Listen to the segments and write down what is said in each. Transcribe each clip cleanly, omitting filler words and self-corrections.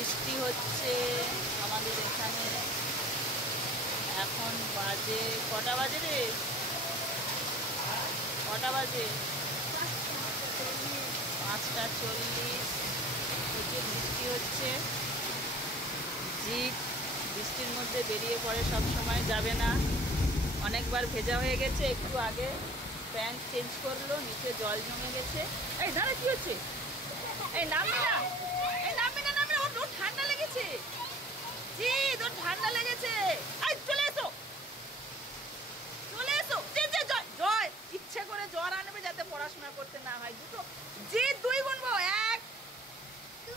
বৃষ্টি হচ্ছে আমাদের এখানে। এখন বাজে কটা বাজে রে? কটা বাজে? 5:40। প্রচুর বৃষ্টি হচ্ছে। জিপ বৃষ্টির মধ্যে বেরিয়ে পড়ে, সব সময় যাবে না। অনেকবার ভেজা হয়ে গেছে, একটু আগে প্যান্ট চেঞ্জ করলো, নিচে জল জমে গেছে। এই দাঁড়া, কি হচ্ছে? এই নামবি না, এই নামবি না, নামবি না, ওর ঠান্ডা লেগেছে। জি, তোর ঠান্ডা লেগেছে। এই চলে এসো, চলে এসো। জয় জয়, ইচ্ছে করে জ্বর আনবে যাতে পড়াশোনা করতে না হয়। দুটো জি, 2 গুনবো, 1 2।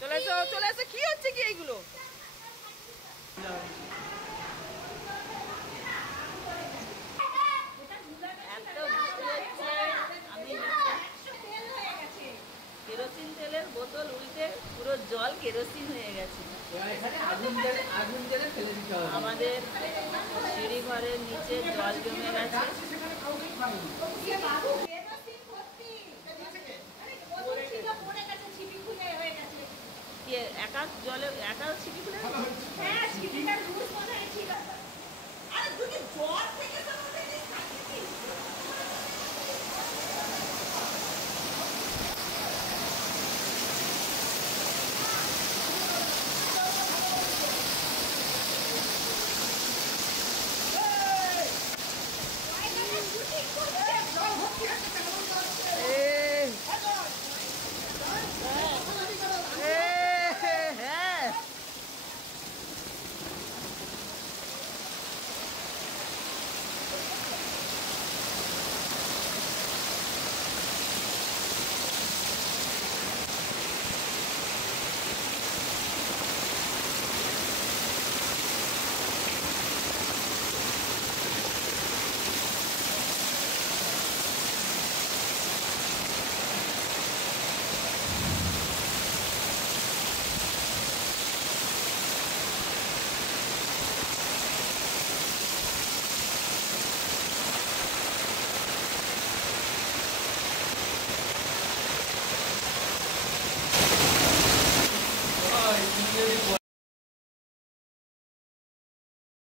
চলে এসো, চলে এসো। কি হচ্ছে কি এইগুলো? আমি কেরোসিন তেলের বোতল উল্টে পুরো জল কেরোসিন হয়ে গেছে। আমাদের সিঁড়ি ঘরের নিচে জল জমে গেছে। একা জলে একা ছিপি খুলে